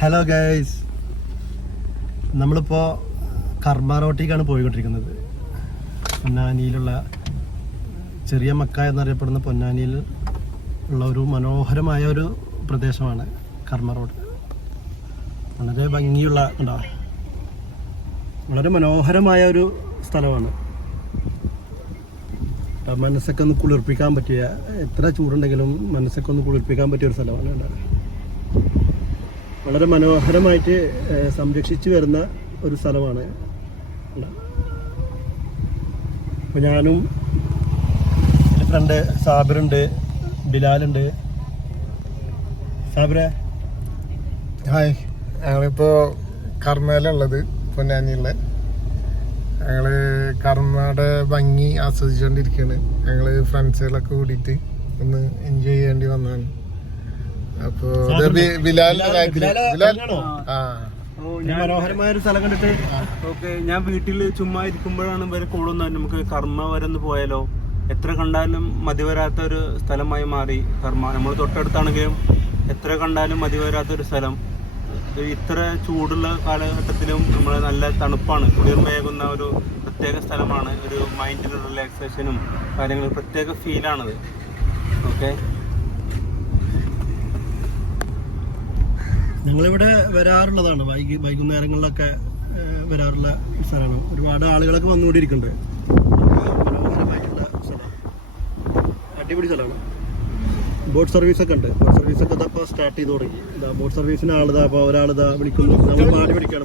Hello guys, നമ്മളിപ്പോൾ കർമ്മ റോട്ടിലേക്കാണ് പോയിക്കൊണ്ടിരിക്കുന്നത്. പൊന്നാനിയിലുള്ള ചെറിയ മക്ക എന്നറിയപ്പെടുന്ന പൊന്നാനിയിൽ ഉള്ള ഒരു മനോഹരമായ ഒരു പ്രദേശമാണ് കർമ്മ റോഡ്. വളരെ ഭംഗിയുള്ള വളരെ മനോഹരമായ ഒരു സ്ഥലമാണ്. മനസ്സൊക്കെ ഒന്ന് കുളിർപ്പിക്കാൻ പറ്റിയ, എത്ര ചൂടുണ്ടെങ്കിലും മനസ്സൊക്കെ ഒന്ന് കുളിർപ്പിക്കാൻ പറ്റിയ ഒരു സ്ഥലമാണ്. വളരെ മനോഹരമായിട്ട് സംരക്ഷിച്ചു വരുന്ന ഒരു സ്ഥലമാണ്. അപ്പോൾ ഞാനും എൻ്റെ ഫ്രണ്ട് സാബിറുണ്ട്, ബിലാലുണ്ട്. സാബിറെ ഹായ്, ഞങ്ങളിപ്പോൾ കർമ്മയിലുള്ളത്, പൊന്നാനിയുള്ള. ഞങ്ങൾ കർമ്മയുടെ ഭംഗി ആസ്വദിച്ചുകൊണ്ടിരിക്കുകയാണ്. ഞങ്ങൾ ഫ്രണ്ട്സുകളൊക്കെ കൂടിയിട്ട് ഒന്ന് എൻജോയ് ചെയ്യേണ്ടി വന്നതാണ്. അപ്പോ മനോഹരമായ ഒരു സ്ഥലം കണ്ടിട്ട് ഓക്കെ, ഞാൻ വീട്ടിൽ ചുമ്മാ ഇരിക്കുമ്പോഴാണ് ഇവരെ കൂടുന്നത്. നമുക്ക് കർമ്മ വരെ ഒന്ന് പോയാലോ? എത്ര കണ്ടാലും മതിവരാത്ത ഒരു സ്ഥലമായി മാറി കർമ്മ. നമ്മൾ തൊട്ടടുത്താണെങ്കിലും എത്ര കണ്ടാലും മതിവരാത്തൊരു സ്ഥലം. ഇത്ര ചൂടുള്ള കാലഘട്ടത്തിലും നമ്മൾ നല്ല തണുപ്പാണ്, കുളിർമയേകുന്ന ഒരു പ്രത്യേക സ്ഥലമാണ്. ഒരു മൈൻഡിന് റിലാക്സേഷനും കാര്യങ്ങളും പ്രത്യേക ഫീലാണത്. ഓക്കെ, ഞങ്ങളിവിടെ വരാറുള്ളതാണ്. വൈകുന്നേരങ്ങളിലൊക്കെ വരാറുള്ള സ്ഥലമാണ്. ഒരുപാട് ആളുകളൊക്കെ വന്നുകൊണ്ടിരിക്കുന്നുണ്ട്. മനോഹരമായിട്ടുള്ള സ്ഥലം, അടിപൊളി സ്ഥലമാണ്. ബോട്ട് സർവീസൊക്കെ ഉണ്ട്. ബോട്ട് സർവീസൊക്കെ ഇപ്പോൾ സ്റ്റാർട്ട് ചെയ്ത് തുടങ്ങി. ബോട്ട് സർവീസിന് ആളിതാ, അപ്പോൾ ഒരാളിതാ വിളിക്കുന്നു, നമ്മൾ മാറി പിടിക്കണം.